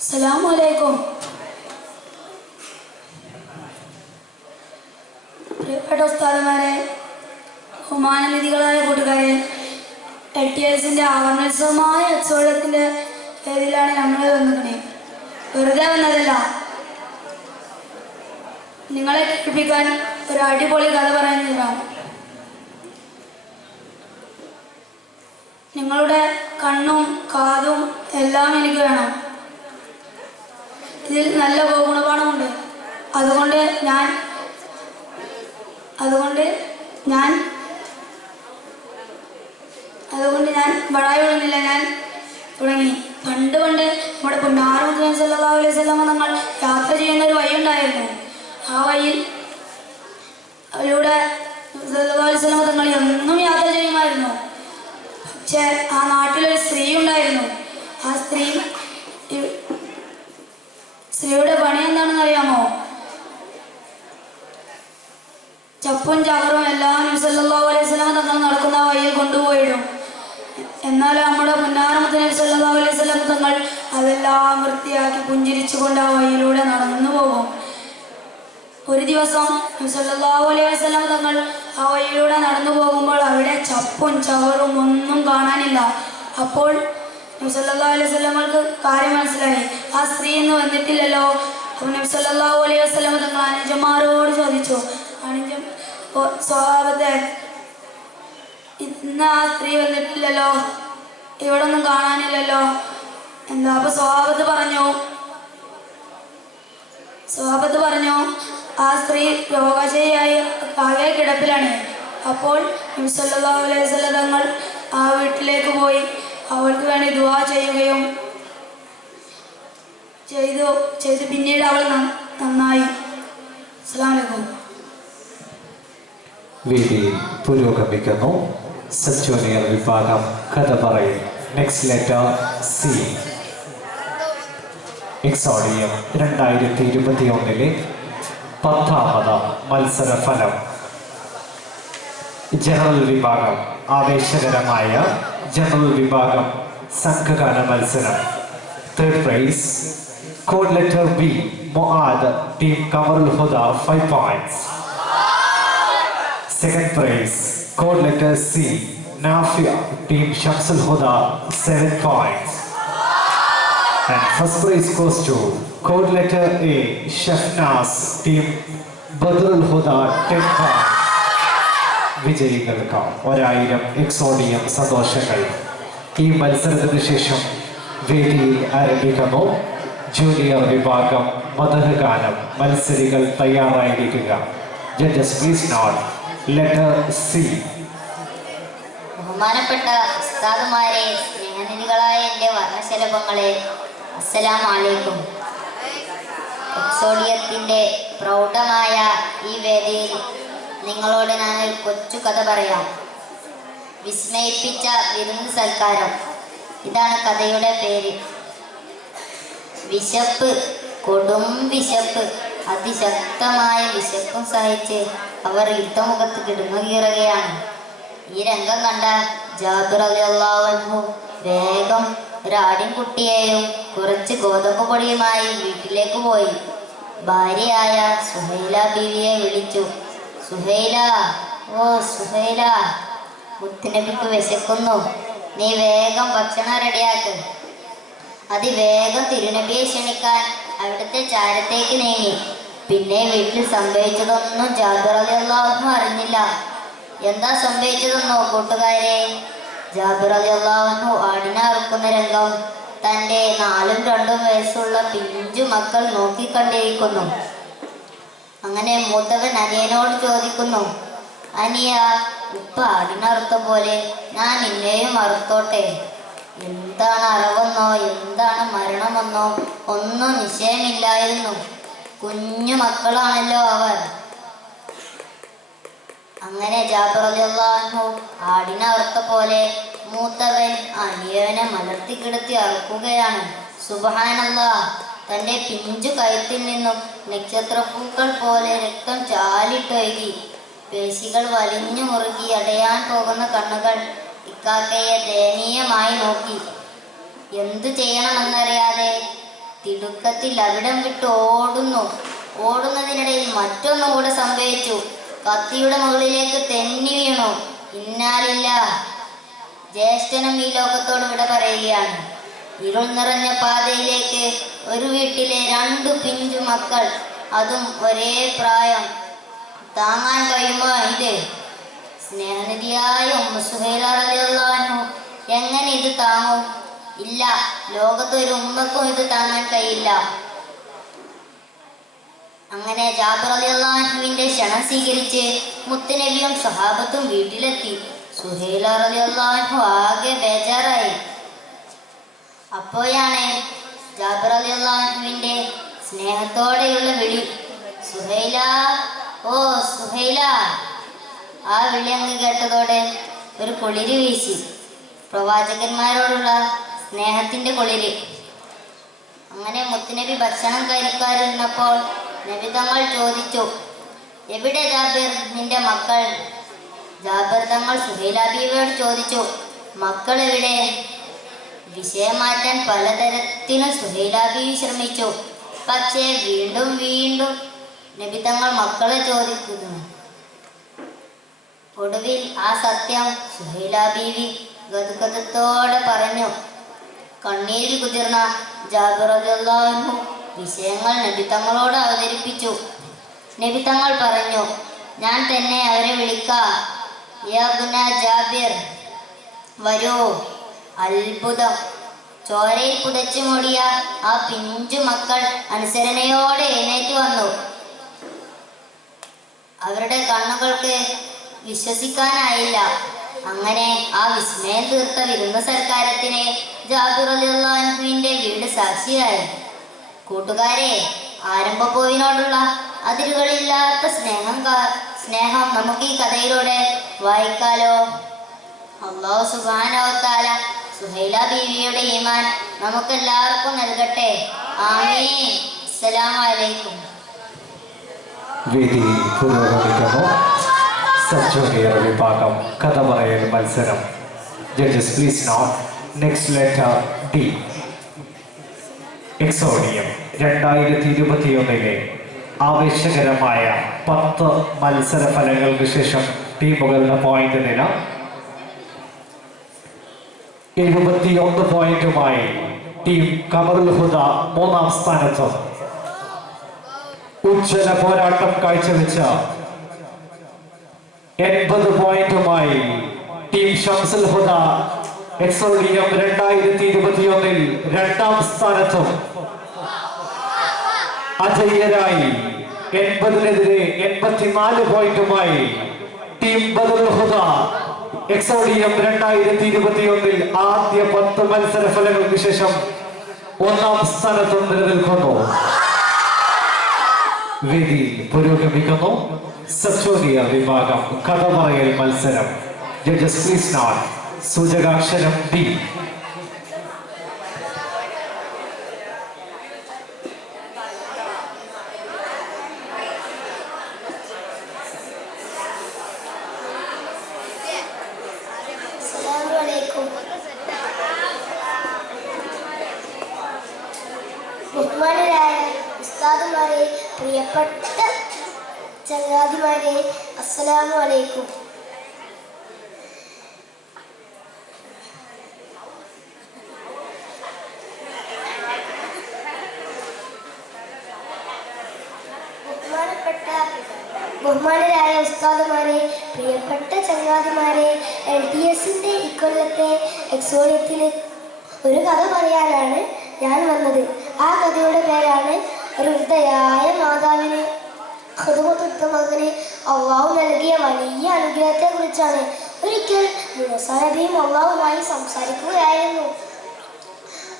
അസ്സലാമലൈക്കും. പ്രിയപ്പെട്ട ഉസ്താദുമാരെ, ബഹുമാനനിധികളായ കൂട്ടുകാരെ, LTSന്റെ ആവരണോത്സവമായ ഉത്സവത്തിന്റെ പേരിലാണ് നമ്മൾ വന്നിരിക്കുന്നത്. വെറുതെ വന്നതല്ല, നിങ്ങളെ കേൾപ്പിക്കാൻ ഒരു അടിപൊളി കഥ പറയുന്നതിനാ. നിങ്ങളുടെ കണ്ണും കാതും എല്ലാം എനിക്ക് വേണം. ഇതിൽ നല്ല ഗുണപാഠമുണ്ട്. അതുകൊണ്ട് ഞാൻ ബടായി വിടുന്നില്ല. ഞാൻ തുടങ്ങി. പണ്ട് നമ്മുടെ പുന്നാര മുത്തനബി സല്ലല്ലാഹു അലൈഹി വസല്ലം തങ്ങൾ യാത്ര ചെയ്യുന്ന ഒരു വഴി ഉണ്ടായിരുന്നു. ആ വഴിയിലൂടെ സല്ലല്ലാഹു അലൈഹി വസല്ലം തങ്ങൾ എന്നും യാത്ര ചെയ്യുമായിരുന്നു. പക്ഷെ ആ നാട്ടിലൊരു സ്ത്രീ ഉണ്ടായിരുന്നു. ആ സ്ത്രീയുടെ പണി എന്താണെന്ന് അറിയാമോ? ചപ്പും ചവറും എല്ലാം നബി സല്ലല്ലാഹു അലൈഹി വസല്ലം തങ്ങൾ നടക്കുന്ന വഴിയിൽ കൊണ്ടുപോയിടും. എന്നാൽ നമ്മുടെ പുന്നാര മുത്തനബി സല്ലല്ലാഹു അലൈഹി വസല്ലം തങ്ങൾ അതെല്ലാം വൃത്തിയാക്കി പുഞ്ചിരിച്ചുകൊണ്ട് ആ വഴിയിലൂടെ നടന്നു പോകും. ഒരു ദിവസം നബി സല്ലല്ലാഹു അലൈഹി വസല്ലം തങ്ങൾ ആ വഴിയിലൂടെ നടന്നു പോകുമ്പോൾ അവിടെ ചപ്പും ചവറും ഒന്നും കാണാനില്ല. അപ്പോൾ നബി സല്ലല്ലാഹു അലൈഹി വസല്ലമക്ക് കാര്യം മനസ്സിലായി. ആ സ്ത്രീ ഇന്ന് വന്നിട്ടില്ലല്ലോ. അപ്പോൾ നബി സല്ലല്ലാഹു അലൈഹി വസല്ലം തങ്ങൾ അനുജന്മാരോട് ചോദിച്ചു, സ്വഹാബത്തെ, ഇന്ന് ആ സ്ത്രീ വന്നിട്ടില്ലല്ലോ, ഇവിടെ ഒന്നും കാണാനില്ലല്ലോ, എന്താ? അപ്പൊ സ്വഹാബത്ത് പറഞ്ഞു ആ സ്ത്രീ രോഗശയ്യായി ആകെ കിടപ്പിലാണ്. അപ്പോൾ നബി സല്ലല്ലാഹു അലൈഹി വസല്ലം തങ്ങൾ ആ വീട്ടിലേക്ക് പോയി അവൾക്ക് വേണ്ടി ദുആ ചെയ്യുകയും ചെയ്തു. പിന്നീട് അവൾ നന്നായി. അസ്സലാമു അലൈക്കും. വേദിയിൽ പുരോഗമിക്കുന്നു. സബ് ജൂനിയർ വിഭാഗം കഥ പറയും. Next letter C. എക്സോഡിയം 2021 10ാമത് മത്സരഫലം. ജനറൽ വിഭാഗം ആവേശകരമായ ജനറൽ വിഭാഗം സംഘഗാന മത്സരം. Third prize code letter B Muadh team Qamarul Huda 5 points. Second prize code letter C Nafia team Shamsul Huda 7 points. And first prize goes to code letter A Shafnas team Badrul Huda 10 points. വിജയികൾക്ക് 1000 എക്സോഡിയം സന്തോഷങ്ങൾ. ഈ മത്സരത്തിന് ശേഷം വേദിയിൽ ആരംഭിക്കുന്നു ജൂനിയർ വിഭാഗം മദഹ് ഗാനം. മത്സരികൾ തയ്യാറായിരിക്കുക. Judges please note. Letter C. ബഹുമാനപ്പെട്ട ഉസ്താദുമാരെ, സ്നേഹനിധികളായ എൻ്റെ വർണ്ണശലഭങ്ങളെ, അസ്സലാമു അലൈക്കും. എക്സോഡിയത്തിൻ്റെ പ്രൗഢമായ ഈ വേദിയിൽ നിങ്ങളോട് ഞാനൊരു കൊച്ചു കഥ പറയാം. വിസ്മയിപ്പിച്ച വിരുന്ന് സൽക്കാരം. ഇതാണ് കഥയുടെ പേര്. വിശപ്പ്, കൊടും വിശപ്പ്, അതിശക്തമായ വിശപ്പും സഹിച്ച് അവർ യുദ്ധമുഖത്ത് കിടന്നുകീറുകയാണ്. ഈ രംഗം കണ്ട ജാബിർ റളിയല്ലാഹു അൻഹു വേഗം ഒരാടിൻകുട്ടിയെയും കുറച്ച് ഗോതമ്പ് പൊടിയുമായി വീട്ടിലേക്ക് പോയി. ഭാര്യയായ സുഹൈല ബീവിയെ വിളിച്ചു. സുഹൈല, ഓ സുഹൈല, മുത്തുനബിക്ക് വിശക്കുന്നു, നീ വേഗം ഭക്ഷണം റെഡിയാക്ക്. അതിവേഗം തിരുനബിയെ ക്ഷണിക്കാൻ അവിടുത്തെ ചാരത്തേക്ക് നീങ്ങി. പിന്നെ വീട്ടിൽ സംഭവിച്ചതൊന്നും ജാബിർ റളിയല്ലാഹു അൻഹു അറിഞ്ഞില്ല. എന്താ സംഭവിച്ചതെന്നോ കൂട്ടുകാരെ? ജാബിർ റളിയല്ലാഹു അൻഹു ആടിനെ അറുക്കുന്ന രംഗം തൻ്റെ 4ഉം 2ഉം വയസ്സുള്ള പിഞ്ചു മക്കൾ നോക്കിക്കണ്ടിരിക്കുന്നു. അങ്ങനെ മൂത്തവൻ അനിയനോട് ചോദിക്കുന്നു, അനിയ, ഉപ്പ ആടിനറുത്ത പോലെ ഞാൻ നിന്നെയും അറുത്തോട്ടെ? എന്താണ് അറവെന്നോ എന്താണ് മരണമെന്നോ ഒന്നും നിശ്ചയമില്ലായിരുന്നു. കുഞ്ഞു മക്കളാണല്ലോ അവർ. അങ്ങനെ ജാബിർ റളിയല്ലാഹു അൻഹു ആടിനെ അറുത്ത പോലെ മൂത്തവൻ അനിയവനെ മലർത്തിക്കിടത്തി അറുക്കുകയാണ്. സുബ്ഹാനല്ലാഹ്! തൻ്റെ പിഞ്ചു കഴുത്തിൽ നിന്നും നക്ഷത്രപ്പൂക്കൾ പോലെ രക്തം ചാലിട്ടൊഴുകി. പേശികൾ വലിഞ്ഞു മുറുകി അടയാൻ പോകുന്ന കണ്ണുകൾ ഇക്കാക്കയെ ദയനീയമായി നോക്കി. എന്തു ചെയ്യണമെന്നറിയാതെ തിടുക്കത്തിൽ അവിടം വിട്ട് ഓടുന്നതിനിടയിൽ മറ്റൊന്നും കൂടെ സംഭവിച്ചു. കത്തിയുടെ മുകളിലേക്ക് തെന്നി വീണു. ഇന്നാലില്ലാഹ്! ജ്യേഷ്ഠനും ഈ ലോകത്തോട് വിട പറയുകയാണ്. ഇരുൾ നിറഞ്ഞ പാതയിലേക്ക് ഒരു വീട്ടിലെ 2 പിഞ്ചു മക്കൾ, അതും ഒരേ പ്രായം. താങ്ങാൻ കഴിയുമോ ഇത്? സ്നേഹനിധിയായ ഉമ്മു സുഹൈല റളിയല്ലാഹു അൻഹു എങ്ങനെ ഇത് താങ്ങും? ഇല്ല, ലോകത്തൊരു ഉമ്മക്കും ഇത് താങ്ങാൻ കഴിയില്ല. അങ്ങനെ ജാബിർ റളിയല്ലാഹു അൻഹുവിന്റെ ക്ഷണം സ്വീകരിച്ച് മുത്തുനബിയും സഹാബത്തും വീട്ടിലെത്തി. സുഹൈല റളിയല്ലാഹു അൻഹു ആകെ ബേജാറായി. അപ്പോഴാണ് ജാബിർ റളിയല്ലാഹു അൻഹുവിന്റെ സ്നേഹത്തോടെയുള്ള വിളി. സുഹൈല, ഓ സുഹൈല! ആ വിളി അങ്ങ് കേട്ടതോടെ ഒരു കുളിര് വീശി. പ്രവാചകന്മാരോടുള്ള സ്നേഹത്തിന്റെ കുളിര്. അങ്ങനെ മുത്തുനബി ഭക്ഷണം കഴിക്കാതിരുന്നപ്പോൾ നബി തങ്ങൾ ചോദിച്ചു, എവിടെ ജാബിർ, നിന്റെ മക്കൾ? ജാബിർ തങ്ങൾ സുഹൈല ബീവിയോട് ചോദിച്ചു, മക്കൾ എവിടെ? വിഷയം മാറ്റാൻ പലതരത്തിലും സുഹൈല ബീവി ശ്രമിച്ചു. പക്ഷേ വീണ്ടും വീണ്ടും നബി തങ്ങൾ മക്കളെ ചോദിക്കുന്നു. ഒടുവിൽ ആ സത്യം സുഹൈല ബീവി ഗദ്ഗദത്തോടെ പറഞ്ഞു. കണ്ണീരിൽ കുതിർന്ന ജാബിർ റളിയല്ലാഹു അൻഹു വിഷയങ്ങൾ നബി തങ്ങളോട് അവതരിപ്പിച്ചു. നബി തങ്ങൾ പറഞ്ഞു, ഞാൻ തന്നെ അവരെ വിളിക്കാം. യാ ബുനാ ജാബിർ, വരൂ. അത്ഭുതം! ചോരയിൽ പുതച്ചു മൂടിയ ആ പിഞ്ചു മക്കൾ അനുസരണയോടെ എഴുന്നേറ്റ് വന്നു. അവരുടെ കണ്ണുകൾക്ക് വിശ്വസിക്കാനായില്ല. അങ്ങനെ ആ വിസ്മയം തീർത്ത വിരുന്ന് സൽക്കാരത്തിന് ജാബിർ റളിയല്ലാഹു അൻഹുവിന്റെ വീട് സാക്ഷിയായി. കൂട്ടുകാരെ, ആരംഭപ്പൂവിനോടുള്ള അതിരുകളില്ലാത്ത സ്നേഹം നമുക്ക് ഈ കഥയിലൂടെ വായിക്കാലോ. അല്ലാഹു സുബ്ഹാനഹു വ തആല സുഹൈല ബീവിയുടെ ഈമാൻ നമുക്കെല്ലാവർക്കും നൽകട്ടെ. ആമീൻ. അസ്സലാമു അലൈക്കും. വേദി പുരോഗമിക്കുന്നു. സബ് ജൂനിയർ വിഭാഗം കഥ പറയൽ മത്സരം. Judges please note. Next letter D. എക്സോഡിയം 2021 ആവേശകരമായ 10 മത്സര ഫലങ്ങൾക്ക് ശേഷം ടീമുകളുടെ പോയിന്റ് നില 71 പോയിന്റുമായി ടീം ഖമറുൽ ഹുദ 3-ാം സ്ഥാനത്തും ഉജ്ജ്വല പോരാട്ടം കാഴ്ചവെച്ച 80 പോയിന്റുമായി ടീം ഷംസുൽ ഹുദ എക്സോഡിയം 2021 2-ാം സ്ഥാനത്തും അജയ്യരായി 80-നെതിരെ 84 പോയിന്റുമായി ടീം ബദറുൽ ഹുദ എക്സോഡിയം 2021 ആദ്യ 10 മത്സര ഫലങ്ങൾക്ക് ശേഷം 1-ാം സ്ഥാനത്തും നിലനിൽക്കുന്നു. വേദി പുരോഗമിക്കുന്നു. സബ് ജൂനിയർ വിഭാഗം കഥ പറയൽ മത്സരം. Judges please note. സൂചകാക്ഷരം ഡി. ബഹുമാനരായ ഉസ്താദുമാരെ, പ്രിയപ്പെട്ട ചങ്ങാതിമാരെ, അസ്സലാമു അലൈക്കും. ബഹുമാനരായ ഉസ്താദുമാരെ, പ്രിയപ്പെട്ട ചങ്ങാതിമാരെ, LTSന്റെ ഇക്കൊല്ലത്തെ എക്സോഡിയത്തിന് ഒരു കഥ പറയാനാണ് ഞാൻ വന്നത്. ആ കഥയുടെ പേരാണ് ഒരു വൃദ്ധയായ മാതാവിന് ഖുദുമത്തുറ്റ മകന് അള്ളാഹു നൽകിയ വലിയ അനുഗ്രഹത്തെ കുറിച്ചാണ്. ഒരിക്കൽ മൂസാ നബിയും അള്ളാഹുമായി സംസാരിക്കുകയായിരുന്നു.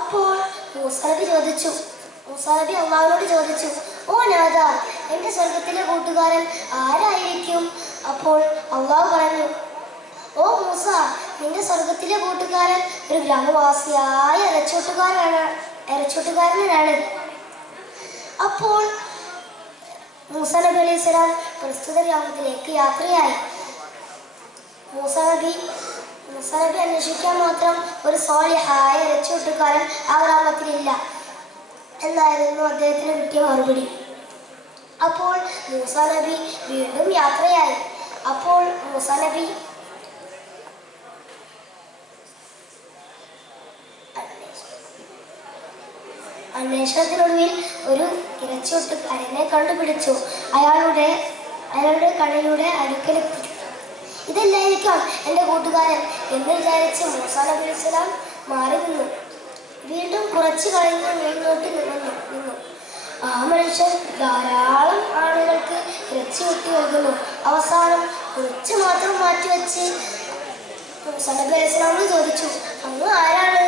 അപ്പോൾ മൂസാ നബി അള്ളാഹുവിനോട് ചോദിച്ചു, ഓ നാഥ, എൻ്റെ സ്വർഗത്തിലെ കൂട്ടുകാരൻ ആരായിരിക്കും? അപ്പോൾ അള്ളാഹു പറഞ്ഞു, ഓ മൂസ, നിന്റെ സ്വർഗത്തിലെ കൂട്ടുകാരൻ ഒരു ഗ്രാമവാസിയായ ഇറച്ചോട്ടുകാരനാണ്. അപ്പോൾ മൂസ നബി അലൈഹി സ്വലാം പ്രസ്തുത ഗ്രാമത്തിലേക്ക് യാത്രയായി. മൂസ നബി അന്വേഷിക്കാൻ മാത്രം ഒരു സ്വാലിഹായ ഇറച്ചോട്ടുകാരൻ ആ ഗ്രാമത്തിലില്ല എന്നായിരുന്നു അദ്ദേഹത്തിന് കിട്ടിയ മറുപടി. അപ്പോൾ മൂസ നബി വീണ്ടും യാത്രയായി. അപ്പോൾ മൂസ നബി അന്വേഷണത്തിനൊടുവിൽ ഒരു ഇറച്ചിയൊട്ടുകാരനെ കണ്ടുപിടിച്ചു. അയാളുടെ കടയുടെ അടുക്കലെത്തി. ഇതല്ലായിരിക്കാം എൻ്റെ കൂട്ടുകാരൻ എന്ന് വിചാരിച്ച് മൂസ നബി അലൈഹി സ്വലാം മാറി നിന്നു. വീണ്ടും കുറച്ച് കഴിഞ്ഞ് മുന്നോട്ട് നിന്നു. ആ മനുഷ്യൻ ധാരാളം ആളുകൾക്ക് ഇറച്ചി വെട്ടി നൽകുന്നു. അവസാനം കുറച്ച് മാത്രം മാറ്റിവെച്ച് മൂസ നബി അലൈഹി സ്വലാമിനോട് ചോദിച്ചു, അങ്ങ് ആരാണ്?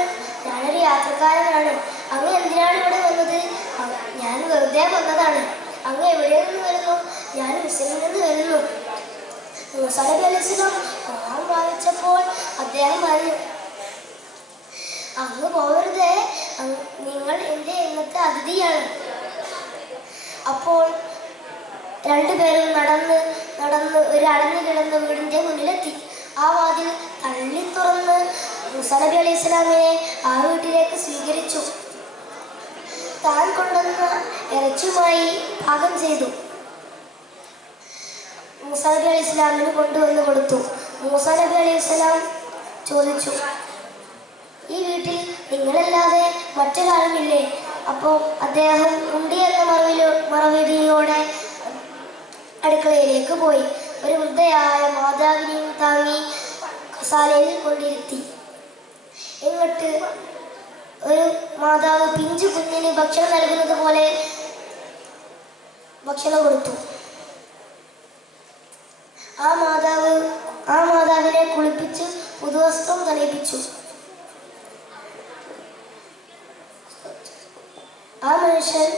ഞാനൊരു യാത്രക്കാരനാണ്. അങ്ങ് എന്തിനാണ് ഇവിടെ വന്നത്? ഞാൻ വെറുതെ വന്നതാണ്. അങ്ങ് എവിടെ നിന്ന് വരുന്നു? ഞാൻ മിസ്രിൽ നിന്ന് വരുന്നു. മൂസ നബി അലൈഹി സ്വലാം ഖുർആൻ വായിച്ചപ്പോൾ അദ്ദേഹം പറഞ്ഞു, അങ്ങ് പോകരുത്, നിങ്ങൾ എൻ്റെ ഇന്നത്തെ അതിഥിയാണ്. അപ്പോൾ രണ്ടുപേരും നടന്ന് ഒരു അടഞ്ഞു കിടന്ന വീടിൻ്റെ മുന്നിലെത്തി. ആ വാതിൽ തള്ളി തുറന്ന് മൂസ നബി അലൈഹി സ്വലാമിനെ ആ വീട്ടിലേക്ക് സ്വീകരിച്ചു. താൻ കൊണ്ടുവന്ന ഇറച്ചിയുമായി പാകം ചെയ്തു മൂസ നബി അലൈഹി സ്വലാമിന് കൊണ്ടുവന്ന് കൊടുത്തു. മൂസ നബി അലൈഹി സ്വലാം ചോദിച്ചു, ഈ വീട്ടിൽ നിങ്ങളല്ലാതെ മറ്റൊരാളുമില്ലേ? അപ്പോൾ അദ്ദേഹം ഉണ്ട് എന്ന മറുപടിയോടെ അടുക്കളയിലേക്ക് പോയി. ഒരു വൃദ്ധയായ മാതാവിനെയും താങ്ങി കസാലയിൽ കൊണ്ടിരുത്തി. എന്നിട്ട് ഒരു മാതാവ് പിഞ്ചു കുഞ്ഞിന് ഭക്ഷണം നൽകുന്നത് പോലെ ഭക്ഷണം കൊടുത്തു. ആ മാതാവിനെ കുളിപ്പിച്ച് പുതുവസ്ത്രം ധരിപ്പിച്ചു. ആ മനുഷ്യൻ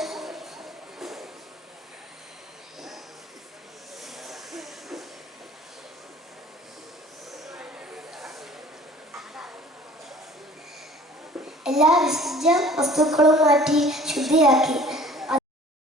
എല്ലാ വിസർജ്യ വസ്തുക്കളും മാറ്റി ശുദ്ധിയാക്കി.